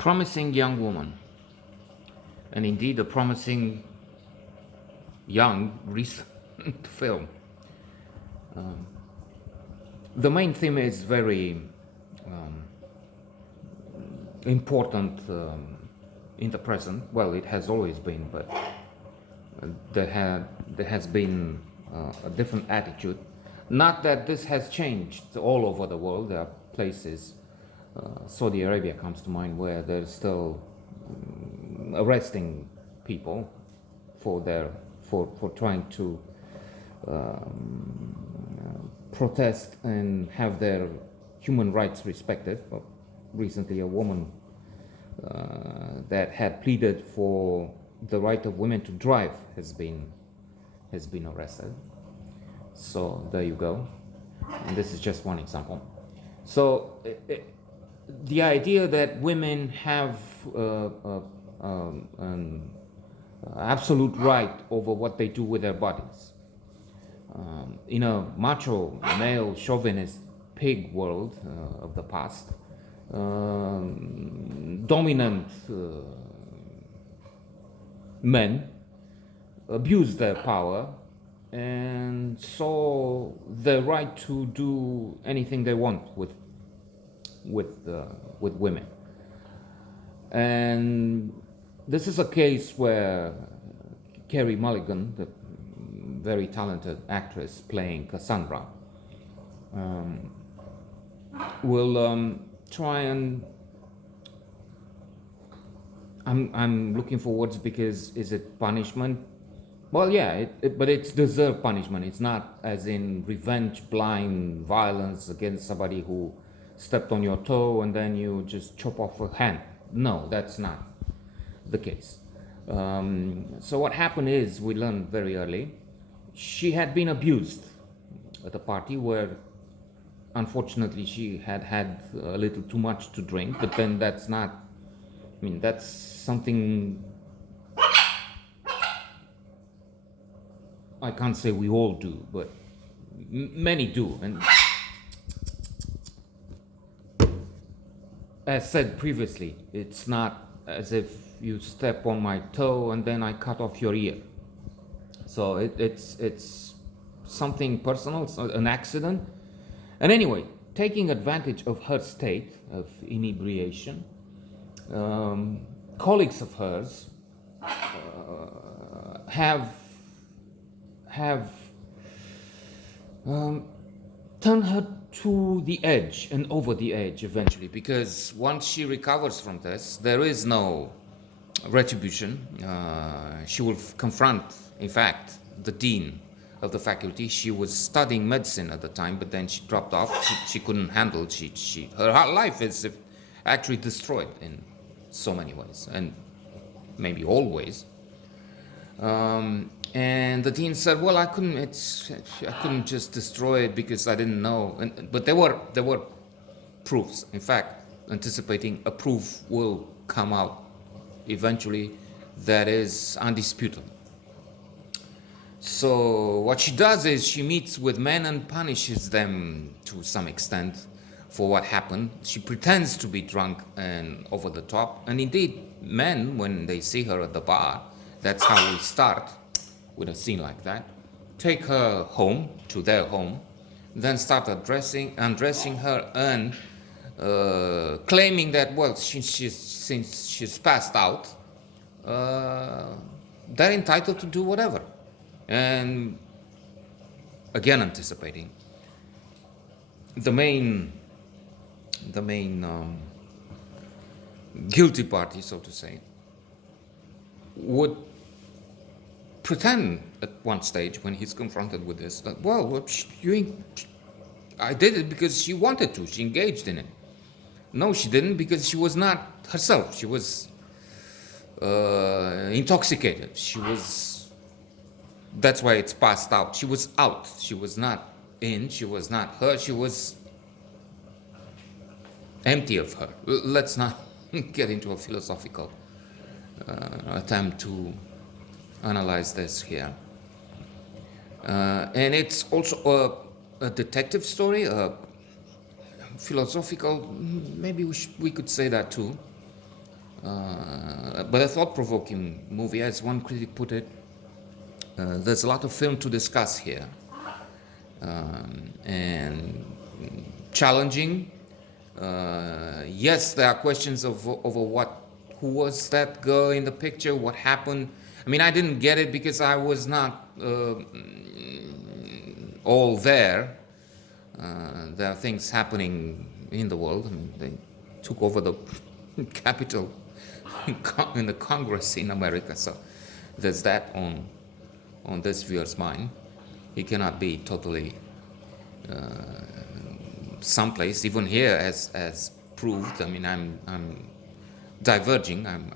promising young woman, and indeed a promising young recent film. The main theme is very important in the present. Well, it has always been, but there has been a different attitude. Not that this has changed all over the world. There are places, Saudi Arabia comes to mind, where they're still arresting people for trying to protest and have their human rights respected. Well, recently, a woman that had pleaded for the right of women to drive has been arrested. So there you go. And this is just one example. So the idea that women have an absolute right over what they do with their bodies. In a macho, male, chauvinist, pig world of the past, dominant men abuse their power and saw the right to do anything they want with women. And this is a case where Carey Mulligan, the very talented actress playing Cassandra, will try and I'm looking for words, because is it punishment? Well, yeah, but it's deserved punishment. It's not as in revenge, blind violence against somebody who stepped on your toe and then you just chop off a hand. No, that's not the case. So what happened is, we learned very early, she had been abused at a party where unfortunately she had had a little too much to drink, but then that's not, I mean, that's something I can't say we all do, but many do. And as said previously, it's not as if you step on my toe and then I cut off your ear. So it's something personal, it's an accident. And anyway, taking advantage of her state of inebriation, colleagues of hers have turned her to the edge and over the edge eventually, because once she recovers from this, there is no retribution. She will confront, in fact, the dean of the faculty. She was studying medicine at the time, but then she dropped off. She couldn't handle. Her life is actually destroyed in so many ways, and maybe all ways. And the dean said, "Well, I couldn't just destroy it because I didn't know." But there were proofs. In fact, anticipating a proof will come out eventually that is undisputed. So what she does is she meets with men and punishes them to some extent for what happened. She pretends to be drunk and over the top. And indeed, men, when they see her at the bar, that's how we start with a scene like that, take her home, to their home, then start undressing her and claiming that, well, since she's passed out, they're entitled to do whatever. And again, anticipating, the main guilty party, so to say, would pretend at one stage when he's confronted with this that, well, I did it because she wanted to, she engaged in it. No, she didn't, because she was not herself. She was intoxicated. That's why it's passed out. She was out. She was not in. She was not her. She was empty of her. Let's not get into a philosophical attempt to analyze this here. And it's also a detective story, a philosophical, maybe we could say that too. But a thought-provoking movie, as one critic put it. There's a lot of film to discuss here, and challenging. Yes, there are questions over who was that girl in the picture, what happened. I mean, I didn't get it because I was not all there. There are things happening in the world. I mean, they took over the Capitol in the Congress in America, so there's that on this viewer's mind. He cannot be totally someplace. Even here, as proved. I mean, I'm diverging. I'm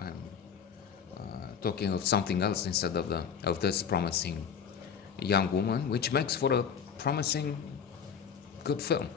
talking of something else instead of this promising young woman, which makes for a promising, good film.